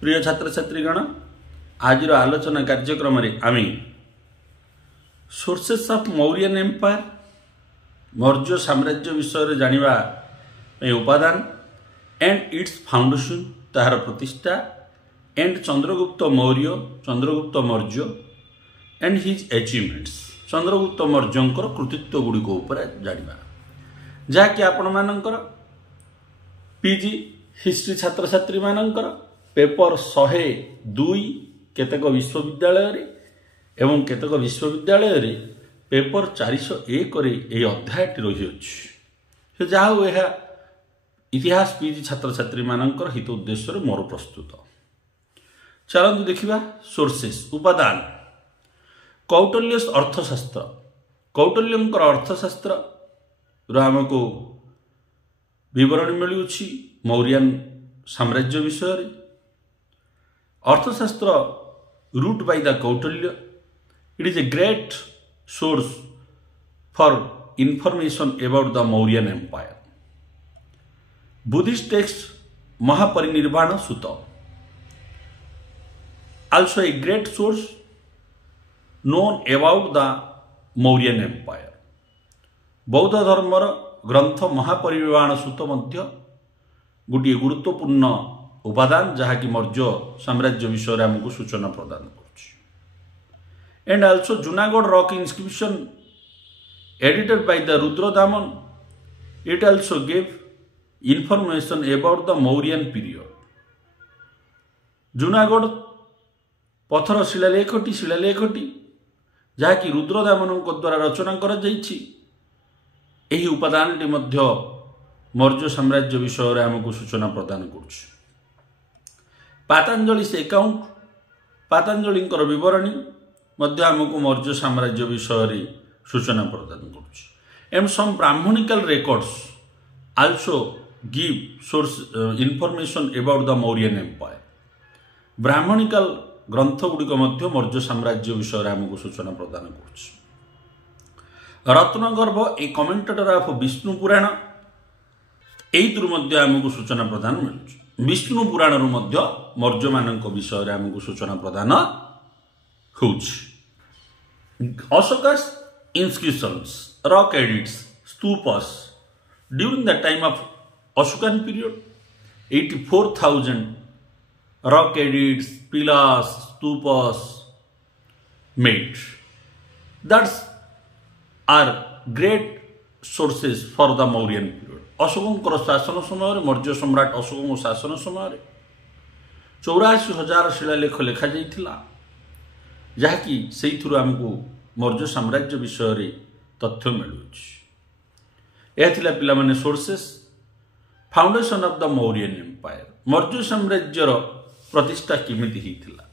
प्रिय छात्र छात्रीगण आज आलोचना कार्यक्रम आम sources of Mauryan empire Maurya साम्राज्य विषय जानिबा उपादान एंड इट्स फाउंडेशन ताहार प्रतिष्ठा and Chandragupta Maurya and his achievements Chandragupta मौर्यंकर कृतित्व गुड़िक उपर जानिबा जहाँकि आपण मानकर पीजी हिस्ट्री छात्र छात्री मानकर पेपर 102 केतक विश्वविद्यालय एवं केतक विश्वविद्यालय पेपर 401 रे यह अध्यायटी रही अच्छी जाऊ यह इतिहास पीजी छात्र छात्री मानकर हित उद्देश्य मोर प्रस्तुत चलतु देखिबा सोर्सेस उपादान कौटिल्य अर्थशास्त्र कौटिल्यंकर अर्थशास्त्र आमको विवरण मिलुछि मौर्यन साम्राज्य विषय Arthashastra wrote by the Kautilya it is a great source for information about the Mauryan empire Buddhist text Mahaparinirvana Sutta also a great source known about the Mauryan Empire बौद्ध धर्मर ग्रंथ महापरिनिर्वाण सूत मध्य गोटे गुरुत्वपूर्ण उपादान जहाँकि मौर्य साम्राज्य विषय आमको सूचना प्रदान कर and also Junagadh rock inscription edited by the Rudradaman it also give information about the Mauryan period Junagadh पथर शिलालेखटी जहाँकि रुद्रदामन द्वारा रचना कर यही उपादान मौर्य साम्राज्य विषय आमको सूचना प्रदान कर पातंजलि अकाउंट पातंजलि विवरणी आमको मौर्य साम्राज्य विषय सूचना प्रदान कर some Brahmanical records also give source information about the Mauryan empire Brahmanical ग्रंथ गुड़िक मौर्य साम्राज्य विषय आमको सूचना प्रदान कर Ratnagarbha a commentator of Vishnu Purana एइथुरु आमको सूचना प्रदान मिलुछि विष्णु पुराण मौर्य मान विषय आमको सूचना प्रदान होछि Ashoka's inscriptions rock edicts stupas during the time of Ashokan period 84,000 rock edicts, pillars, stupas made. That are great sources for the Mauryan period. अशोकों शासन समय मौर्य सम्राट अशोकों शासन समय 84,000 शिलालेख लेखा जाइथिला जहाँकि से आमको मौर्य साम्राज्य विषय तथ्य मिलुछि यह थिला पिला माने sources foundation of the Mauryan empire Maurya साम्राज्यर प्रतिष्ठा किमिति हिथिला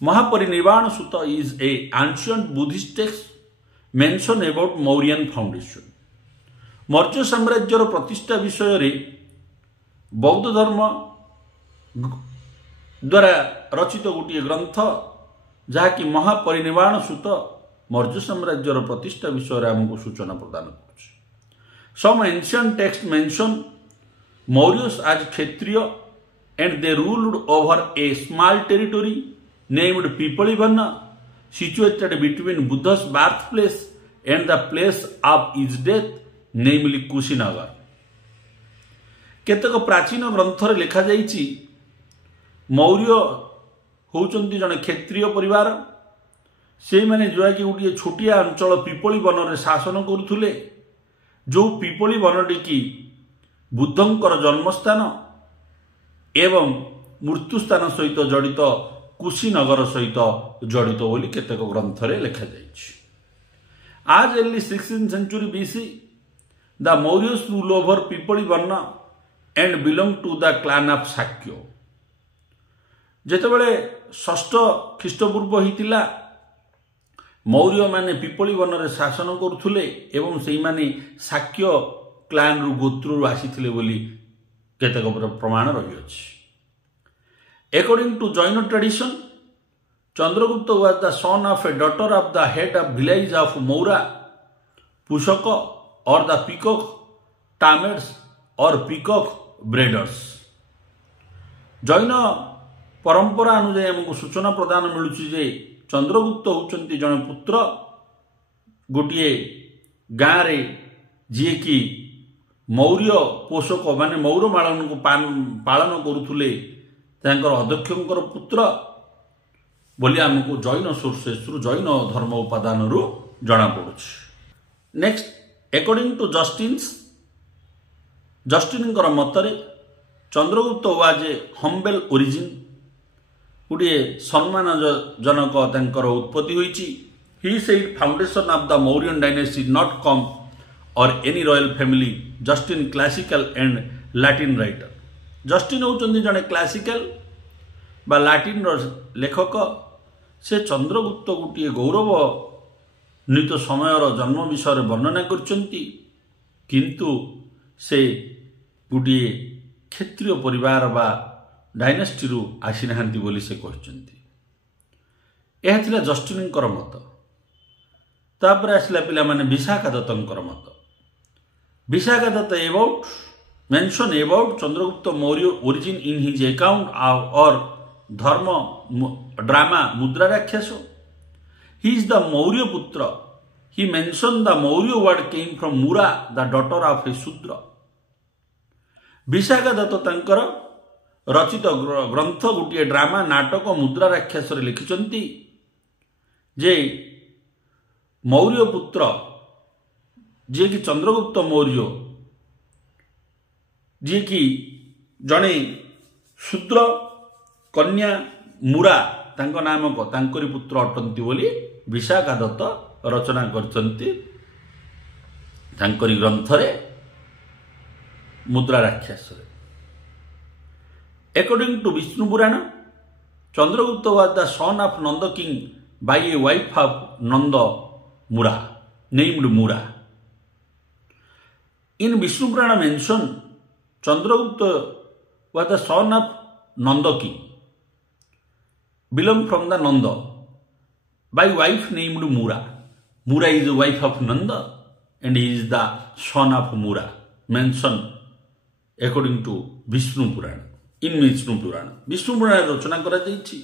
Mahaparinirvana Sutta is a ancient Buddhist text mention about Mauryan foundation Maurya साम्राज्यर प्रतिष्ठा विषय रे बौद्ध धर्म द्वारा रचित गोटे ग्रंथ जहाँकि महापरिनिर्वाण सूत मौर्य साम्राज्यर प्रतिष्ठा विषय आमको सूचना प्रदान कर सम एंशिएंट टेक्स्ट मेंशन मौर्यस आज क्षत्रिय and they ruled over a small territory named Pipalivanna situated between Buddha's birthplace and the place of his death namely Kushinagar केतक प्राचीन ग्रंथ लिखा जाइछि मौर्य होउचंती जने क्षत्रिय परिवार से माने जोआ कि गोटे छोटिया अंचल पिपली वन रे शासन करुथुले जो पिपली वनटी की बुद्धंकर जन्मस्थान एवं मृत्युस्थान सहित जड़ित कुशीनगर सहित जड़ित बोली केतक ग्रंथ रे लिखा जाइछि as early 16th century BC the Mauryas rule over Pippalivana and belong to the clan of Shakya जेतेबेले 6th ख्रीष्टपूर्व हितिला मौर्य माने पिपलीवन रे शासन करुथुले एवं सेही माने शाक्य क्लान रु गोत्र रु आसीथिले बोली केतक प्रमाण रही अछि according to Jain tradition Chandragupta was the son of a daughter of the head of village of Maura Pushak or the peacock टामेड्स और पीकॉक ब्रेडर्स जैन परंपरा अनुजाई आमको सूचना प्रदान मिलूची जे चंद्रगुप्त होउचंती जने पुत्र गोटे गाँव रे जी कि मौर्य पोषक माने मौर्य मालन को पालन करुले अध्यक्षर पुत्र बोली आमको जैन सोर्सेस जैन धर्म उपादान जना पड़ू। नेक्स्ट अकॉर्डिंग टू जस्टिन मतरे Chandragupta was a humble origin गोटे सम्मानजनक तांकर उत्पत्ति होईची। He said foundation of the Mauryan dynasty not come or any royal family Justin classical and Latin writer. Justin होउचंदी जने क्लासिकल बा लैटिन लेखक। से चंद्रगुप्त गोटे गौरव नित समयर जन्म विषय वर्णना करचंती किंतु से गोटे क्षत्रिय परिवार बा डायनेस्टी रु आसी नाहांती बोली से कहचंती। यह थिला जस्टिनकर मत। तापर आसला पिला माने विशाखा दत्तंकर मत। Vishakhadatta mention about Chandragupta Maurya origin in his account और धर्म ड्रामा मुद्रा राक्षस। He is the Maurya putra. He mention the Maurya word came from Mura the daughter of a Shudra. Vishakha Dutt तांकर रचित ग्रंथ गोटे ड्रामा नाटक मुद्रा राक्षस लिखिचंती जे मौर्य पुत्र जी कि चंद्रगुप्त मौर्य जी कि जने शूद्र कन्या मुरा तांको नामक तांकरी पुत्र अटंती बोली विशाखा दत्त रचना करचंती तांकरी ग्रंथरे Mudrarakshasa. According to Vishnu Purana Chandragupta was the son of Nanda king by a wife of Nanda Mura named Mura. In Vishnu Purana mention Chandragupta was the son of Nanda king belong from the Nanda by wife named Mura. Mura is the wife of Nanda and he is the son of Mura mentioned according to Vishnu Purana. In Vishnu Purana Vishnu Purana रचना करा जाइछि।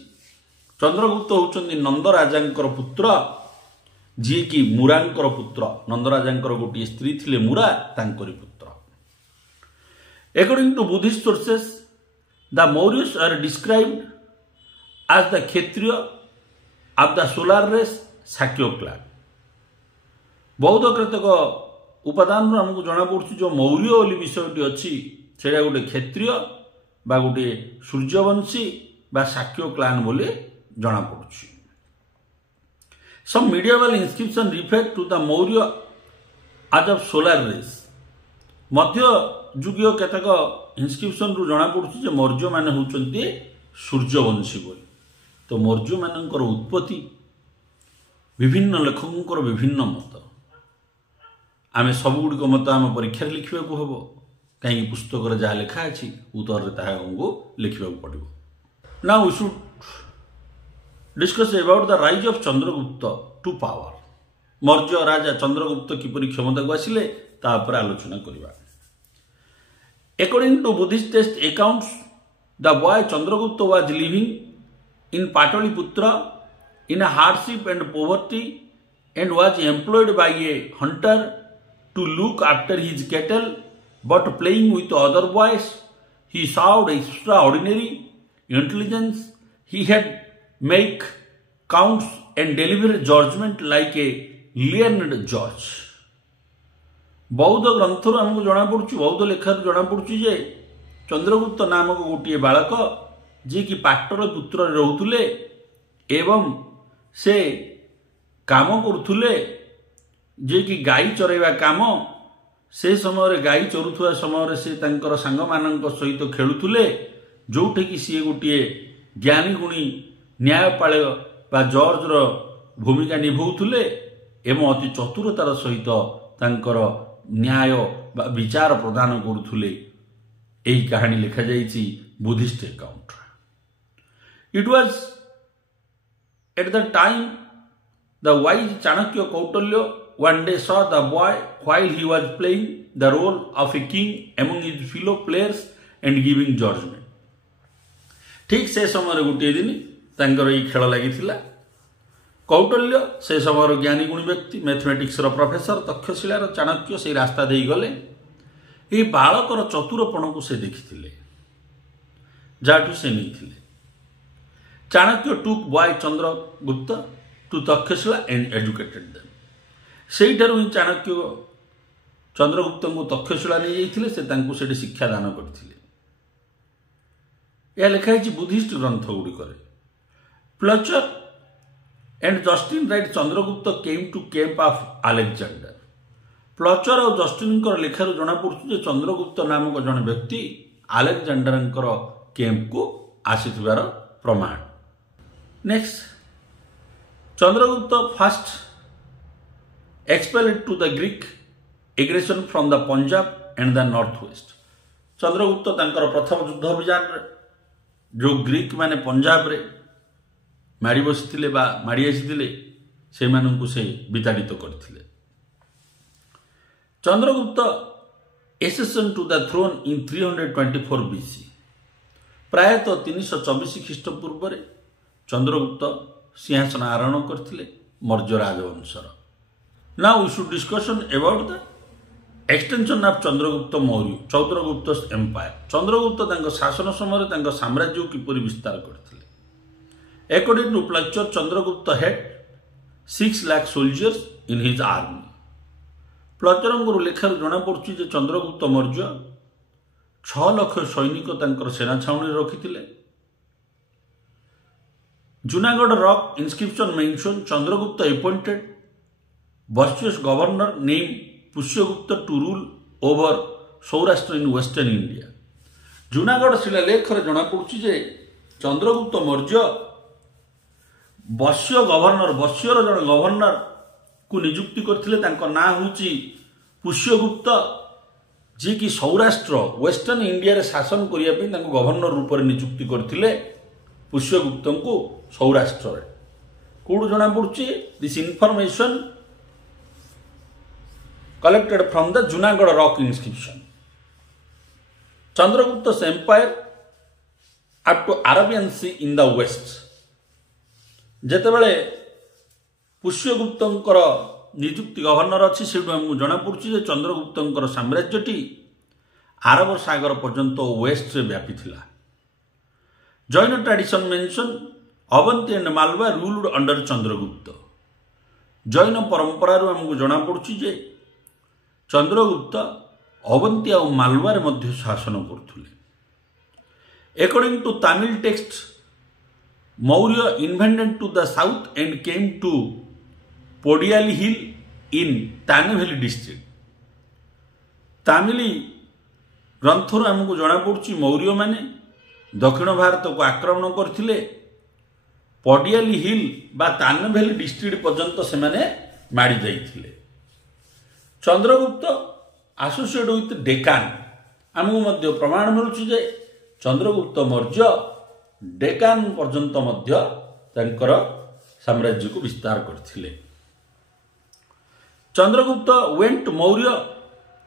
चंद्रगुप्त होउचंदी नंद राजांकर पुत्र जी कि मुरांकर पुत्र। नंद राजांकर गोटे स्त्री थिले मुरा तांकरी पुत्र। According to Buddhist sources the Mauryas are described as the Kshatriya of the solar race Shakya clan। बौद्ध कृतक उपादान आमको जना पड़ुछि जो मौर्य ओली विषयटी अच्छी सेटा गोटे क्षत्रिय बा गोटे सूर्यवंशी बा शाक्य क्लान बोली जना पड़ुछि। सम medieval inscription refer to the Maurya as of solar race। मध्य युगीय केतक इंस्क्रिप्शन रु जना पड़ुछि जे मौर्य माने होउचंती सूर्यवंशी बोली। तो मौर्य मानकर उत्पत्ति विभिन्न लेखकों विभिन्न मत। आमे सबुगुड़िक मत आम परीक्षा लिखा हम कहीं पुस्तक जहाँ लिखा अच्छी उत्तर ताको लिखा पड़ो। Now we should discuss about the rise of Chandragupta to power. Maurya राजा चंद्रगुप्त किपरि क्षमता को आसिले तापर आलोचना करबा। According to Buddhist text accounts the boy Chandragupta was living in Pataliputra in a hardship and poverty and was employed by a hunter to look after his cattle, but playing with other boys he showed extraordinary intelligence. He had make counts and deliver judgment like a learned judge। बौद्ध ग्रंथर आमको जना पड़ुछि बौद्ध लेखार जना पड़ुछि जे चंद्रगुप्त नामक गोटे बालक जी कि पाटर पुत्र रोले एवं से काम करुले जे कि गाई चरैवा काम। से समय गाई चरुवा समय से तांकर सांग मानक सहित खेलुले जोठी कि सी गोटे ज्ञानी गुणी न्यायपाल बा जर्जर भूमिका निभाउले एवं अति चतुरतार सहित तांकर न्याय बा विचार प्रदान करुले। यही कहानी लिखा जाइछि Buddhist account. It was at the time the wise Chanakya Kautilya one day saw the boy while he was playing the role of a king among his fellow players and giving judgment। ठीक से समय गोटे दिन तांकर ये खेल लगी कौटल्य से समय ज्ञानी गुणी व्यक्ति मैथमेटिक्स प्रोफेसर तक्षशिलार चाणक्य से रास्ता दे गले ये बालकर चतुरपण को से देखी जाठू से नहीं Chanakya took boy Chandragupta to Takshashila and educated them से ही चाणक्य चंद्रगुप्त को तक्षशिला नहीं जाइए से शिक्षा दान करते यह लिखाई बुद्धिस्ट ग्रंथ गुड़िक Plutarch and Justin write Chandragupta came to camp of Alexander Plutarch और जस्टिन लेखार जना पड़े चंद्रगुप्त नामक जन व्यक्ति अलेक्जेंडर कैंप को आसी प्रमाण next Chandragupta first expelled to the Greek aggression from the Punjab and the north west Chandragupta प्रथम युद्ध अभियान जो ग्रीक माने पंजाब रे माड़ी बसी माड़ी आसी से विताड़ित करथिले Chandragupta accession to the throne in 324 BC प्रायतः 324 ख्रीष्टपूर्व चंद्रगुप्त सिंहासन आरोहण करथिले मौर्य राजवंशर now we should discussion about the extension of Chandragupta Maurya Chandragupta empire Chandragupta शासन समय साम्राज्य किपरि विस्तार करथिले according to Plutarch Chandragupta had 6 lakh soldiers in his army Plutarch लेखार जना पड़ुछि जे चंद्रगुप्त मौर्य 6 लाख सैनिक सेना छाउनी रखिथिले Junagadh rock inscription mention Chandragupta appointed virtuous governor name Pushyagupta to rule over Saurashtra in western India Junagadh शिलालेख जना पड़ुछि जे चंद्रगुप्त मौर्य वश्य गवर्नर वश्यर जन गवर्नर को नियुक्ति करथिले ना होची पुष्यगुप्त जी की सौराष्ट्र वेस्टर्न इंडिया रे शासन करिया पे गवर्नर रूप में नियुक्ति करथिले पुष्यगुप्त को सौराष्ट्र रे कोड जना पड़ुछि this information collected from the Junagadh rock inscription. Chandragupta's empire up to Arabian Sea in the west. जेतेबेले पुष्यगुप्तंकर नियुक्ति गवर्नर अच्छी से जना पड़ी जे चंद्रगुप्तंकर साम्राज्यटी आरब सागर पर्यंत वेस्ट रे व्यापी थिला Jain tradition mention Avanti and Malwa ruled under Chandragupta Jain परंपरा हमको जना पड़ी जे चंद्रगुप्त अवंती और मालवार मध्य शासन करथुले according to Tamil text Maurya invented to the south and came to Podiyil hill in Tinnevelly district तमिली ग्रंथर आमको जना पड़ी मौर्य माने दक्षिण भारत को आक्रमण करथिले पडियाली हिल बा तानेभेली डिस्ट्रिक्ट पर्यंत से माड़ी जाइथिले चंद्रगुप्त एसोसिएट विथ डेकान आमको मध्य प्रमाण मिलुछि जे चंद्रगुप्त मौर्य डेकान पर्यंत मध्य तांकर साम्राज्य को विस्तार करथिले Chandragupta went Maurya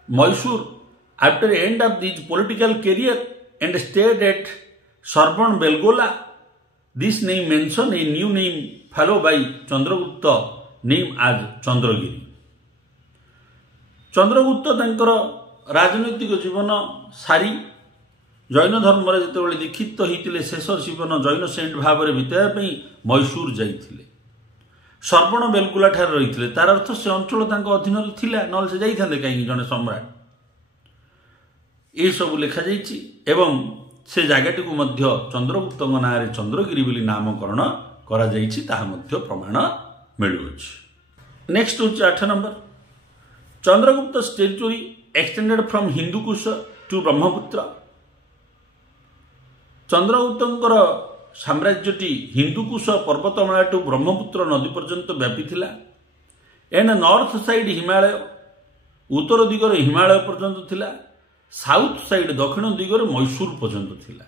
Mysore after end of this political career and stayed at Shravana Belagola this name mention a new name follow by Chandragupta name as Chandragiri Chandragupta राजनैतिक जीवन सारी जैन धर्म जो दीक्षित होते शेष जीवन जैन सेंट भाव में बिताया मैसूर जाइए सरबण बेलगुला ठार रही तार अर्थ से अंचल अधीन थिला न से जाइए कहीं जड़े सम्राट ये सब लिखा एवं से जगटी को चंद्रगुप्त ना चंद्रगिरी बोली नामकरण करा प्रमाण मिलुछि नेक्स्ट हूँ 8 number Chandragupta territory extended from Hindukush to Brahmaputra चंद्रगुप्तर साम्राज्यटी हिंदुकुश पर्वतमाला टू ब्रह्मपुत्र नदी पर्यंत व्यापी थिला एंड नॉर्थ साइड हिमालय उत्तर दिगरे हिमालय पर्यंत थिला साउथ साइड दक्षिण दिगरे मैसूर पर्यंत थिला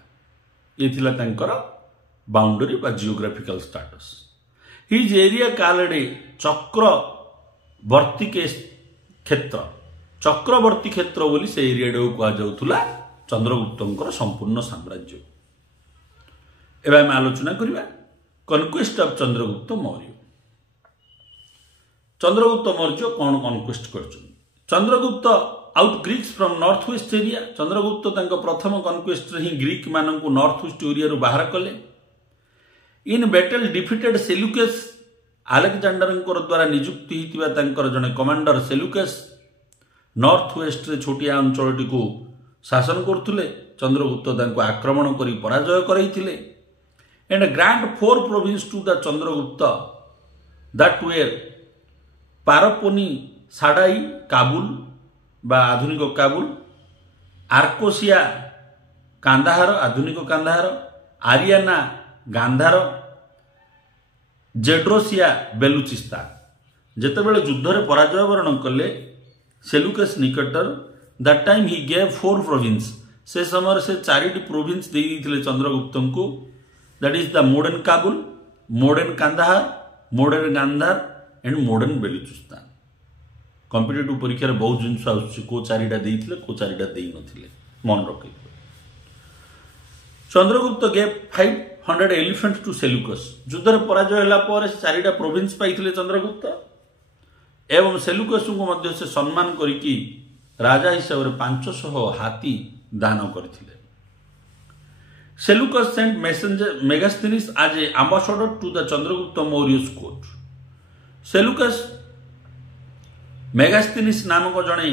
ये थिला तांकर बाउंडरी बा जियोग्राफिकल स्टेटस हिज एरिया कालडे चक्रवर्ती के क्षेत्र चक्रवर्ती क्षेत्र बोली से एरिया कहुला चंद्रगुप्तर संपूर्ण साम्राज्य एवं आम आलोचना करवा कनक्वेस्ट ऑफ चंद्रगुप्त मौर्य। चंद्रगुप्त मौर्य कौन कनक्वेस्ट कर Chandragupta out Greeks from north west area. Chandragupta तांको प्रथम कनक्वेस्ट ही ग्रीक मानक नॉर्थ वेस्ट एरिया रू बाहर कले। इन बैटल डिफिटेड सेल्यूकस आलेक्जेंडर द्वारा नियुक्ति होता जड़े कमांडर सेल्यूकस नॉर्थ वेस्ट रे छोटिया अंचलटी को शासन करुले। चंद्रगुप्त तांको आक्रमण करी पराजय करैथिले and grant 4 province to the Chandragupta that were Paropanisadae Kabul बा आधुनिक काबुल, आर्कोसिया कांदाहार आधुनिक कांदाहार, आरियाना गांधार, जेड्रोसिया बेलुचिस्तान। जेतेबेले युद्ध रे पराजय वरण कले Seleucus Nicator that time he gave 4 province. से समय से 4टी प्रोविंस दे दिथिले चंद्रगुप्त को। That is the modern Kabul, modern Kandahar, modern Gandhara and modern Baluchistan. Competitive परीक्षा रे बहुत जिनस आउछि को 4टा देइथिले को 4टा देइ नथिले मन रखै। Chandragupta gave 500 elephant to Seleucus. युद्ध रे पराजय होला पर 4टा प्रोविंस पाइथिले चंद्रगुप्त एवं सेल्यूकस को मध्य से सम्मान करिकी राजा हिसाब से 500 हाथी दान करथिले। Seleucus sent messenger Megasthenes as a ambassador to the Chandragupta Maurya's court. Seleucus Megasthenes नामक जड़े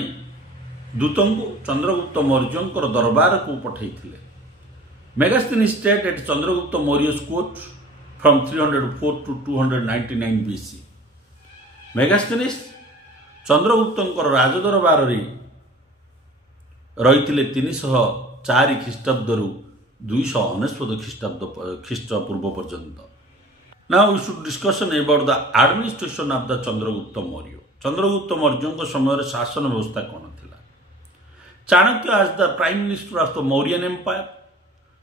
दूत को चंद्रगुप्त मौर्य दरबार को पठाइथिले। Megasthenes stayed at Chandragupta Maurya's court from 304 to 299 BC। Megasthenes Chandragupta राजदरबार रही 304 ख्रीष्टाब्द 299 ख्रीष्टपूर्व पर्यंत। Now we should discussion about the administration of the Chandragupta Maurya. Chandragupta Maurya समय शासन व्यवस्था कौन थिला? Chanakya as the prime minister of the Mauryan empire.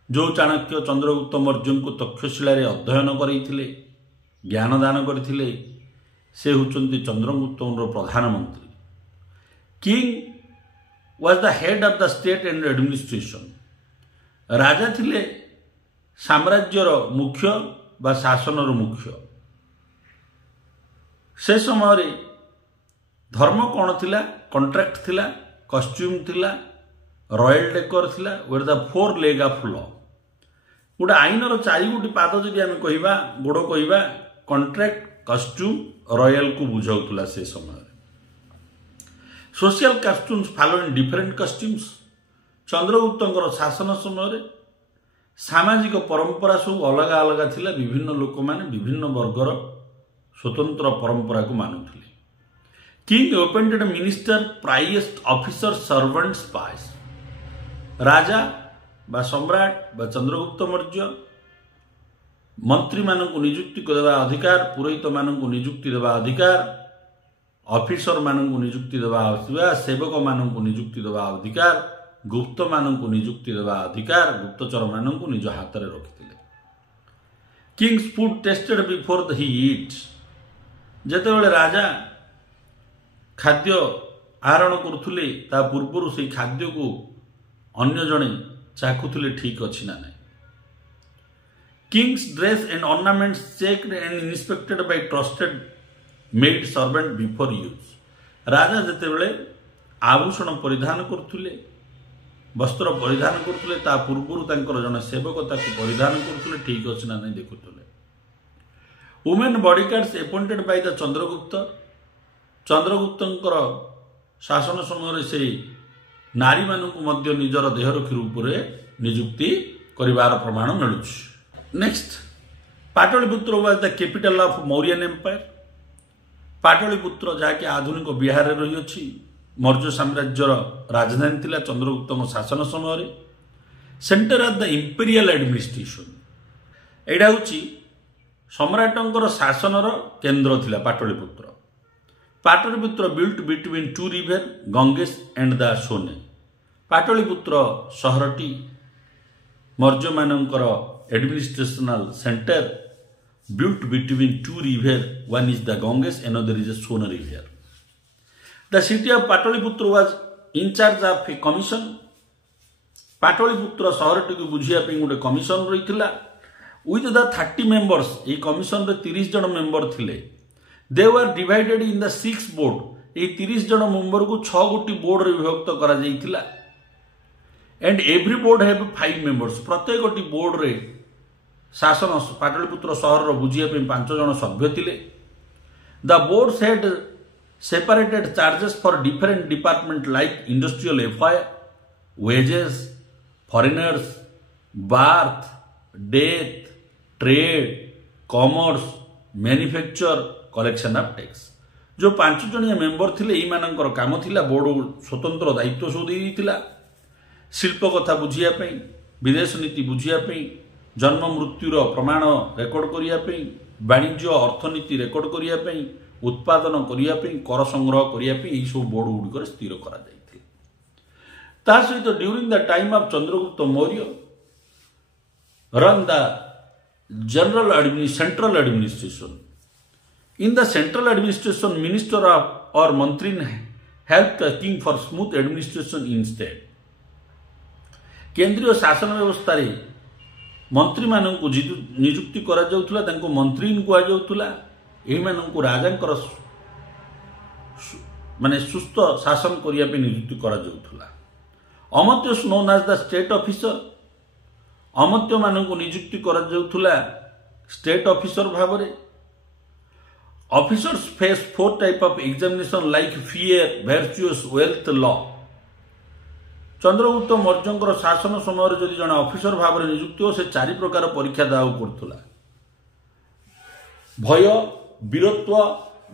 जो चाणक्य चंद्रगुप्त मौर्य को तक्षशिला अध्ययन करते ज्ञानदान करते से होचंती चंद्रगुप्त प्रधानमंत्री। King was the head of the state and administration. राजा थिले साम्राज्यर मुख्य बा शासनर मुख्य। से समय धर्म कौन थिला? कॉन्ट्रैक्ट थिला, कॉस्ट्यूम थिला, रॉयल डेकोर थिला, where the 4 leg of law. गोटे आईनर 4 गोटी पाद जदि आम कहवा गोड़ कहवा कॉन्ट्रैक्ट, कॉस्ट्यूम, रॉयल को बुझाउतला। से समय social customs follow in different customs. Chandragupta शासन समय सामाजिक परंपरा सब अलग अलग थिला। विभिन्न लोक माने विभिन्न वर्गर स्वतंत्र परंपरा को मानुथिले। King appointed minister, priest officer, servant, spies. राजा बा सम्राट बा चंद्रगुप्त मौर्य मंत्री मानक नियुक्ति करवा अधिकार, पुरोहित मानक नियुक्ति देवा अधिकार, ऑफिसर मानक नियुक्ति देवा अधिकार, सेवक मानक नियुक्ति देवा अधिकार, गुप्त मानक नियुक्ति देवा अधिकार, गुप्तचर मानक निज हाथ में रखिथिले। Kings food tested before he eat. जेतेबेले राजा खाद्य आहरण करुले ता पूर्व से खाद्य को अन्य जड़े चाखुले ठीक अच्छी ना नहीं। Kings dress and ornaments checked and inspected by trusted maid servant before use. राजा जेतेबेले आभूषण परिधान करुले, वस्त्र परिधान करुले, ता पूर्व जड़े सेवक ताको परिधान करुले ठीक अच्छी ना नहीं देखुले। Women bodyguards appointed by the Chandragupta. Chandragupta शासन समय से नारी मानक मध्य निजर देहरक्षी रूप से नियुक्ति करिवार प्रमाण मिलू। Next, Pataliputra was the capital of Mauryan empire. Pataliputra जहाँकि आधुनिक बिहार रही अछि मौर्य साम्राज्यर राजधानी थिला चंद्रगुप्त शासन समय। Centre of the imperial administration. एटा होछि सम्राटंकर शासनर केन्द्र थिला Pataliputra. Pataliputra built between 2 river Gangesh and the सोने। पाटलिपुत्र सहरटी मौर्य मानकर एडमिनिस्ट्रेशनल centre built between 2 rivers, one is the Ganges, another is the Sona river. The city of Pataliputra was in charge of a commission. Pataliputra सहरटी को बुझिया पे गोटे commission रही थिला। with the 30 members এই କମିଶନରେ 30 ଜଣ ମେମ୍ବର ଥିଲେ। they were divided in the 6 board এই 30 ଜଣ ମେମ୍ବରକୁ 6 ଗୋଟି ବୋର୍ଡରେ ବିଭକ୍ତ କରାଯାଇଥିଲା। and every board have 5 members ପ୍ରତ୍ୟେକଟି ବୋର୍ଡରେ ଶାସନ ପାଟଳିପୁତ୍ର ସହରର ବୁଝିବା ପାଇଁ 5 ଜଣ ସଭ୍ୟ ଥିଲେ। the boards had separated charges for different departments like industrial FIR, wages, foreigners, birth, death, trade, commerce, manufacture, collection of tax। जो 5 जणिया मेंबर थिले एई मानकर काम थिला बोर्ड स्वतंत्र दायित्व सब देइथिला शिल्प कथा बुझिया पई विदेश नीति बुझिया पई जन्म मृत्युर प्रमाण रेकर्ड करिया पई वाणिज्य अर्थनीति रेकर्ड करिया पई उत्पादन करिया पई कर संग्रह करिया पई एई सब बोर्ड गुडी स्थिर करा जाइथिला। ता सहित during the time of Chandragupta Maurya run the central administration। in the central administration minister or mantri help the king for smooth administration in state। केंद्रीय शासन व्यवस्था रे मंत्री मानक नियुक्ति करा जाउथुला तांको मंत्री कुआ जाउथुला एही मानक राजांकर माने सुस्थ शासन करिया पे नियुक्ति करा जाउथुला। अमर्त्य known as the state officer अमर्त्य मानक नियुक्ति करा जाउथुला स्टेट ऑफिसर भावरे। Officers face 4 type of examination like fear virtuous wealth law. Chandragupta मौर्यंकर शासन समय जदि जन ऑफिसर भाव में नियुक्ति हो से 4 प्रकार परीक्षा दाव करथुला। भय वीरत्व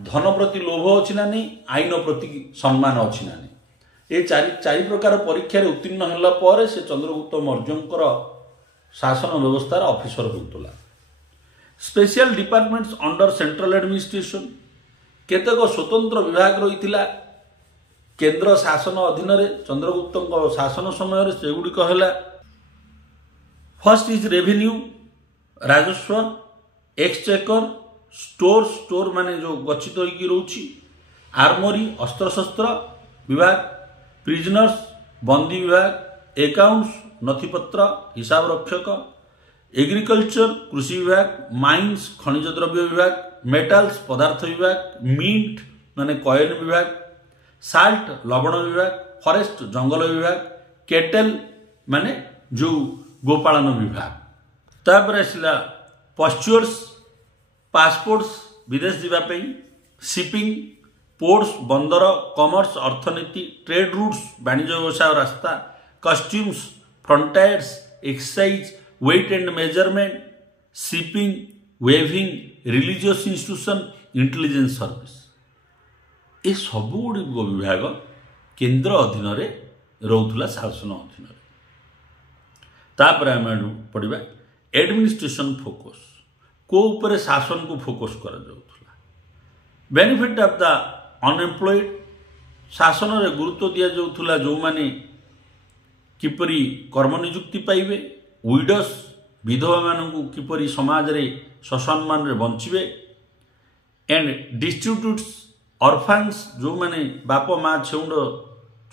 धन प्रति लोभ अछि ना नहीं आईन प्रति सम्मान अछि ना नहीं ए 4 प्रकार परीक्षा रे उत्तीर्ण होला पर से चंद्रगुप्त मौर्यंकर शासन व्यवस्था ऑफिसर होतुला। Special departments under central administration केतेक स्वतंत्र विभाग रही केंद्र शासन अधीन रे चंद्रगुप्त शासन समय से गुड़िक है। फर्स्ट इज रेवेन्यू राजस्व एक्सचेकर स्टोर माने जो गच्छित होगी रोची आर्मोरी अस्त्रशस्त्र विभाग प्रिजनर्स बंदी विभाग अकाउंट्स नथिपत्र हिसाब रक्षक एग्रीकल्चर कृषि विभाग माइन्स खनिज द्रव्य विभाग मेटाल्स पदार्थ विभाग मिंट माने कॉइन विभाग साल्ट लवण विभाग फॉरेस्ट जंगल विभाग केटल माने जो गोपालन विभाग। तापर आसला पस्चुअर्स पासपोर्ट्स विदेश जावाई शिपिंग पोर्ट्स बंदर कॉमर्स अर्थनीति ट्रेड रूट्स वाणिज्य व्यवसाय रास्ता customs frontiers excise weight and measurement shipping weaving religious institution intelligence service ये सबुगुड़िक विभाग केंद्र अधीन रोला शासन अधीन। तापर आम पढ़ा एडमिनिस्ट्रेशन फोकस को ऊपर शासन को फोकस करा जाउथला। बेनिफिट ऑफ द अनएम्प्लॉयड शासन रे गुरुत्व दिया जाउथला जो माने किपरि कर्म नियुक्ति पाइबे विडोस विधवा मानू किपरि समाज रे ससम्मान रे बंचिबे एंड डिस्ट्रीब्यूट्स ऑर्फन्स जो माने बाप माँ छेउंड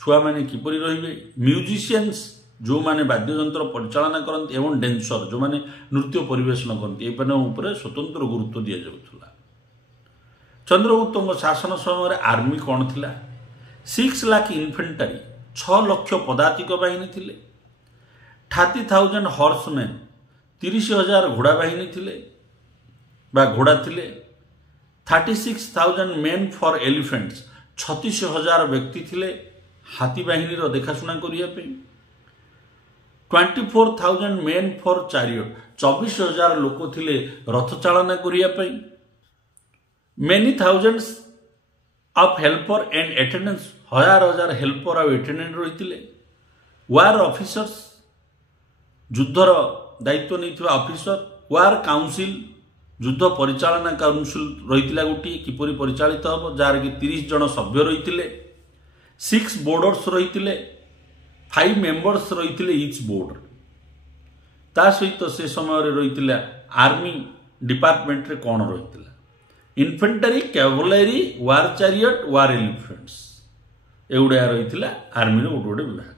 छुआ माने किपरि रहिबे म्यूजिशियंस जो माने वाद्ययंत्र परिचालना करते एवं डेंसर जो माने नृत्य परिवेशन करते ऊपर स्वतंत्र गुरुत्व दिया जाउथला। चंद्रगुप्त शासन समय आर्मी कौन थिला 6 लाख इन्फेंट्री 6 लाख पदातिक बाहिनी थिले 30,000 हॉर्समैन 30,000 घोड़ा बाहिनी थिले बा घोड़ा थिले 36,000 मेन फॉर एलिफेंट्स 36,000 व्यक्ति थिले हाथी बाहिनी रो देखाशुना करिया पे 24,000 मेन फॉर चैरियट 24,000 लोक थिले रथ चालना करिया पे many thousands of helper and attendance 1000 helper और अटेंडेंट रही वार ऑफिसर्स युद्धर दायित्व नहीं ऑफिसर वार काउंसिल युद्ध परिचालना काउंसिल रही गोटे किपरि परिचालित हम जार कि 30 जन सभ्य रही 6 बोर्डर्स रही 5 मेंबर्स रही इच बोर्ड ता सहित से समय रही आर्मी डिपार्टमेंट रे कौन रही इन्फेंट्री कैवलरी वार चैरियट वार एलिफेंट्स एगुड़ा रही आर्मी गोटे गोटे विभाग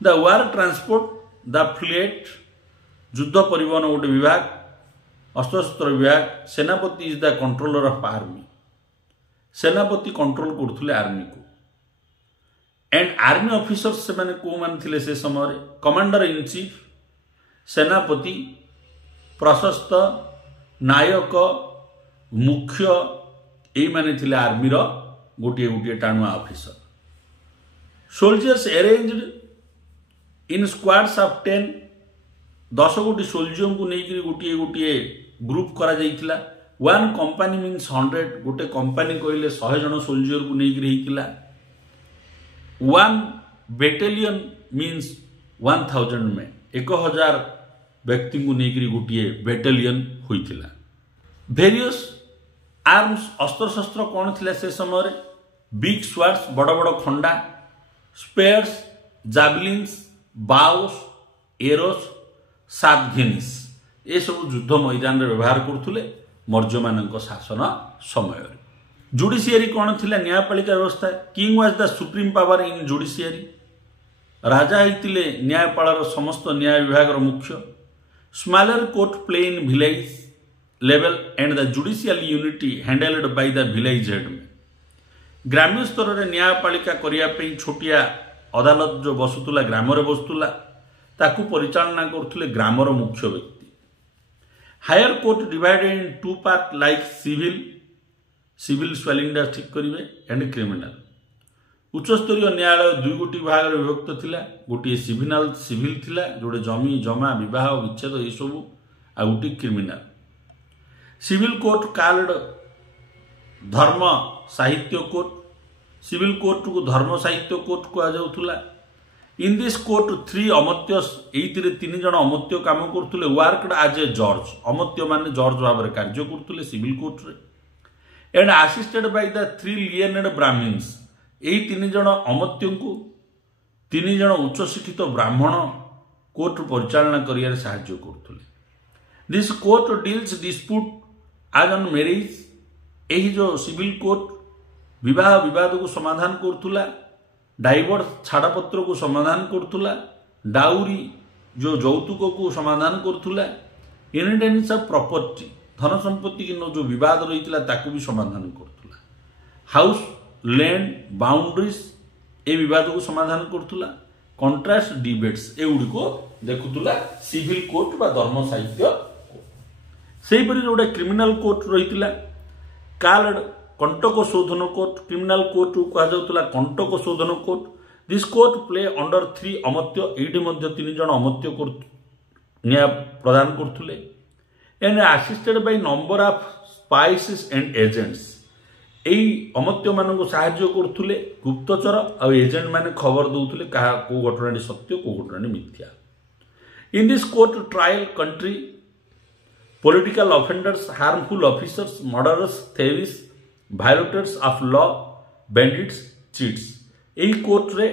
the war transport the fleet युद्ध परिवहन गोटे विभाग अस्त्रशस्त्र विभाग सेनापति is the controller of army सेनापति कंट्रोल करथुले आर्मी को एंड आर्मी ऑफिसर्स से माने को मान थिले से समय कमांडर इन चीफ सेनापति प्रशस्त नायक मुख्य ए माने थिले आर्मी रो गोटे गोटे टाणुआ officer soldiers arranged in squads of 10 गोटी सोल्जर को लेकर गोटे गोटे ग्रुप करा जाइतिला वन कंपनी मीन्स 100 गोटे कंपनी कहले 100 जन सोल्जर को लेकर होइतिला वन बेटालियन मीन्स 1000 में 1000 व्यक्ति को लेकर गोटे बेटालियन होइतिला वेरियस आर्म्स अस्त्र शस्त्र कौन थिला से समय बिग स्वार्ड्स बड़ बड़ खंडा स्पेयर्स जावलिन्स बाउस एरोस सातघेनिस ये सब युद्ध मैदान व्यवहार करथुले मौर्य मानक शासन समय जुडिशियरी कौन थिला न्यायपालिका व्यवस्था king was the supreme power in judiciary राजा होइतिले न्यायपालर समस्त न्याय विभाग मुख्य smaller court play in village level and the judicial unity handled by the village head में ग्राम्य स्तर में न्यायपालिका करने छोटिया अदालत जो बसुला ग्राम बसुला ताकू परिचालना करथुले ग्रामर मुख्य व्यक्ति higher court divided in 2 part like civil स्वेलिंग ठीक करेंगे एंड क्रिमिनल उच्चस्तरीय न्यायालय 2 गोटी भाग विभक्त थिला गोटे सिविल थिला जोड़े जमी जमा विवाह विच्छेद ये सब आ गोटे क्रिमिनल सिविल कोर्ट कॉल्ड धर्म साहित्य कोर्ट सिविल कोर्ट को धर्म साहित्य कोर्ट कह जाउथुला इन दिस कोर्ट 3 अमत्यस एइतिरे 3 जन अमत्य काम करथुले वर्कड एज ए जज अमत्य माने जज भाव में कार्य करथुले सिविल कोर्ट रे and assisted by the 3 learned Brahmins एई 3 जन अमत्य को 3 जन उच्च शिक्षित ब्राह्मण कोर्ट परिचालना करियारे सहाय्य करथुले दिस कोर्ट डील्स डिस्प्यूट आज ऑन मैरिज यही जो सिविल कोर्ट विवाह विवाद को समाधान करथुला डाइवोर्स छाड़पत्र को समाधान करथुला डाउरी जो यौतुक को समाधान करथुला इनहेरिटेंस ऑफ प्रॉपर्टी धन संपत्ति की जो विवाद रही ताकू भी समाधान करथुला हाउस लैंड बाउंड्रीज ए विवाद को समाधान करथुला कॉन्ट्रास्ट डिबेट्स एगुड़ी को देखुला सिविल कोर्ट बा धर्म साहित्य से जोड़े क्रिमिनल कोर्ट रही called Kantak Shodhan court criminal court कहुला Kantak Shodhan court this court play under 3 अमत्य ये 3 जन अमत्य न्याय प्रदान करथुले and assisted by number of spies and agents एई अमत्य मानक साहाय्य करथुले गुप्तचर और एजेंट माने खबर दउथुले कहा को घटना सत्य को घटना मिथ्या in this court trial country political offenders harmful officers murderers thieves violators of law bandits cheats यही कोर्ट रे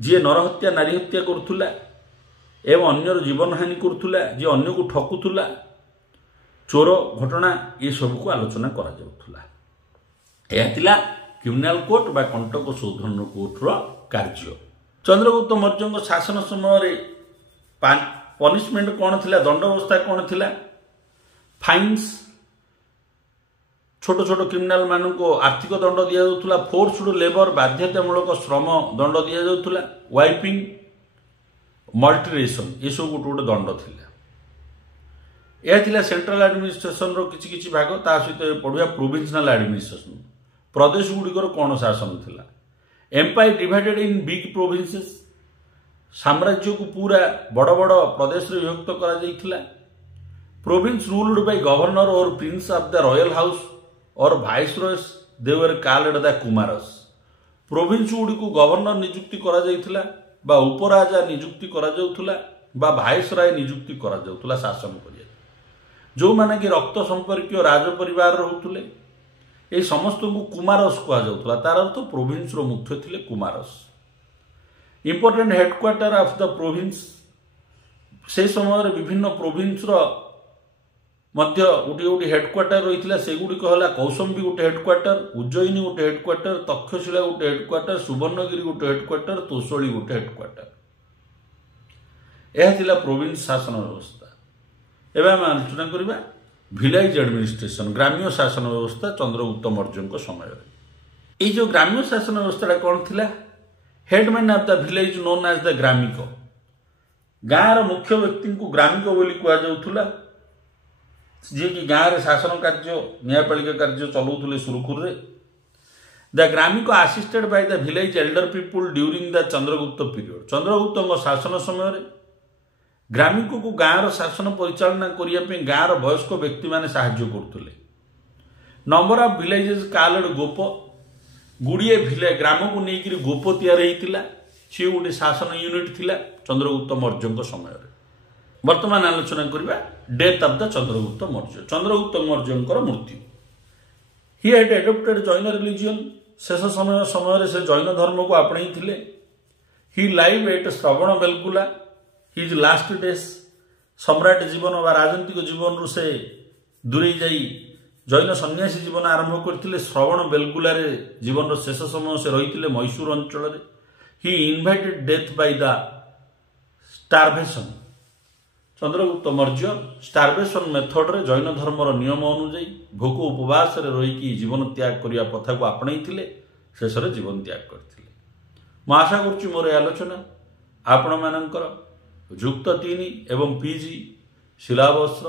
जी नरहत्या नारी हत्या करथुला एवं अन्यर जीवन हानि करथुला जी अन्य को ठकुथुला चोर घटना ये सब को आलोचना करा जाउथुला यह थिला क्रिमिनल कोर्ट बा कंटक शोधन कोर्ट रो कार्य चंद्रगुप्त मौर्य शासन समय रे पनिशमेंट कौन थिला दंड व्यवस्था कौन थिला फाइन्स छोट छोट क्रिमिनाल मान को आर्थिक दंड दि जाउथुला फोर्सड लेबर बाध्यतामूलक श्रम दंड दि जाउथुला वाइपिंग मल्टीरेशन ये सब गोटे गोटे दंड थिला यह थिला सेंट्रल एडमिनिस्ट्रेशन रो किछि किछि भाग ता सहित पढ़िया प्रोविंशियल एडमिनिस्ट्रेशन प्रदेश गुड़िकर कौन शासन थिला empire divided in big provinces साम्राज्य को पूरा बड़ बड़ प्रदेश रे विभक्त करा जाइथिला province ruled by governor or prince of the royal house or viceroys they were called the Kumaras province गुड़ी को गवर्नर नियुक्ति करा जाइथिला बा उपराजा नियुक्ति करा जाउथुला बा वाइसरॉय नियुक्ति करा जाउथुला शासन करिया जो माने कि रक्त संपर्कीय राज परिवार रहउथुले ए समस्त को कुमारस कहा जाउथुला तार अर्थ प्रोविंस रो मुख्य थिले Kumaras important headquarter of the province से समय विभिन्न प्रोविंस रो मध्य गोटे गोटे हेडक्वार्टर रही से गुड़िक है कौशंबी गोटे हेडक्वार्टर उज्जयिनी गोटे हेडक्वार्टर तक्षशिला गोटे हेडक्वार्टर सुवर्णगिरी गोटे हेडक्वार्टर तोषली गोटे हेडक्वार्टर यह प्रोविंस शासन व्यवस्था एवं आम आलोचना करवा ଭିଲେଜ ଆଡମିନିଷ୍ଟ୍ରେସନ ଗ୍ରାମ୍ୟ ଶାସନ ବ୍ୟବସ୍ଥା ଚନ୍ଦ୍ରଗୁପ୍ତ ମୌର୍ଯ୍ୟଙ୍କ ସମୟରେ। এই যে গ্রাম্য শাসন ব্যবস্থাটা কোণ লা হেডম্যান অফ দ ভিলেজ নোନ୍ ଆଜ୍ ଦ ଗ୍ରାମିକ। ଗାଁର ମୁଖ୍ୟ ବ୍ୟକ୍ତିଙ୍କୁ ଗ୍ରାମିକ ବୋଲି କୁହାଯାଉଥିଲା, ଯିଏକି ଗାଁରେ ଶାସନ କାର୍ଯ୍ୟ ନ୍ୟାୟପାଳିକା କାର୍ଯ୍ୟ ଚଲାଉଥିଲେ ସୁରୁଖୁରୁରେ। ଦ ଗ୍ରାମିକ assisted by the village elder people during the Chandragupta period. ଚନ୍ଦ୍ରଗୁପ୍ତଙ୍କ ଶାସନ ସମୟରେ ଗ୍ରାମିକକୁ ଗାଁର ଶାସନ ପରିଚାଳନା କରିବା ପାଇଁ ଗାଁର ବୟସ୍କ ବ୍ୟକ୍ତିମାନେ ସାହାଯ୍ୟ କରୁଥିଲେ। ନମ୍ବର ଅଫ୍ ଭିଲେଜେସ୍ କାଲ୍ଡ ଗୋପ। ଗୁଡ଼ିଏ ଗ୍ରାମକୁ ନେଇକରି ଗୋପ ତିଆରି ହେଇଥିଲା, ସିଏ ଗୋଟେ ଶାସନ ୟୁନିଟ୍ ଥିଲା ଚନ୍ଦ୍ରଗୁପ୍ତ ମୌର୍ଯ୍ୟଙ୍କ ସମୟରେ। ବର୍ତ୍ତମାନ ଆଲୋଚନା କରିବା death of the Chandragupta Maurya, Chandragupta ମୌର୍ଯ୍ୟଙ୍କର ମୃତ୍ୟୁ। He had adopted Jain religion. ଶେଷ ସମୟରେ ସେ ଜୈନ ଧର୍ମକୁ ଆପଣେଇଥିଲେ। ହି live at Shravan ବେଲଗୁଲା his last days. ସମ୍ରାଟ ଜୀବନ ବା ରାଜନୈତିକ ଜୀବନରୁ ସେ ଦୂରେଇ ଯାଇ ଜୈନ ସନ୍ନ୍ୟାସୀ ଜୀବନ ଆରମ୍ଭ କରିଥିଲେ। ଶ୍ରବଣ ବେଲଗୁଲାରେ ଜୀବନର ଶେଷ ସମୟ ସେ ରହିଥିଲେ ମହୀଶୂର ଅଞ୍ଚଳରେ। ହି ଇନଭାଇଟେଡ୍ ଡେଥ୍ ବାଇ ଦ ଷ୍ଟାରଭେସନ୍। ଚନ୍ଦ୍ରଗୁପ୍ତ ମୌର୍ଯ୍ୟ ଷ୍ଟାରଭେସନ୍ ମେଥଡରେ ଜୈନ ଧର୍ମର ନିୟମ ଅନୁଯାୟୀ ଭୋକ ଉପବାସରେ ରହିକି ଜୀବନ ତ୍ୟାଗ କରିବା କଥାକୁ ଆପଣେଇଥିଲେ, ଶେଷରେ ଜୀବନ ତ୍ୟାଗ କରିଥିଲେ। ମୁଁ ଆଶା କରୁଛି ମୋର ଏ ଆଲୋଚନା ଆପଣମାନଙ୍କର ଯୁକ୍ତ 3 ଏବଂ PG ସିଲାବସ୍ର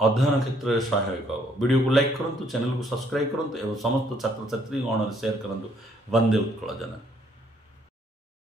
ଅଧ୍ୟୟନ କ୍ଷେତ୍ରରେ ସହାୟକ ହେବ। ଭିଡ଼ିଓକୁ ଲାଇକ୍ କରନ୍ତୁ, ଚ୍ୟାନେଲକୁ ସବସ୍କ୍ରାଇବ୍ କରନ୍ତୁ ଏବଂ ସମସ୍ତ ଛାତ୍ରଛାତ୍ରୀ ଗଣରେ ସେୟାର କରନ୍ତୁ। ବନ୍ଦେ ଉତ୍କଳ ଜନନୀ।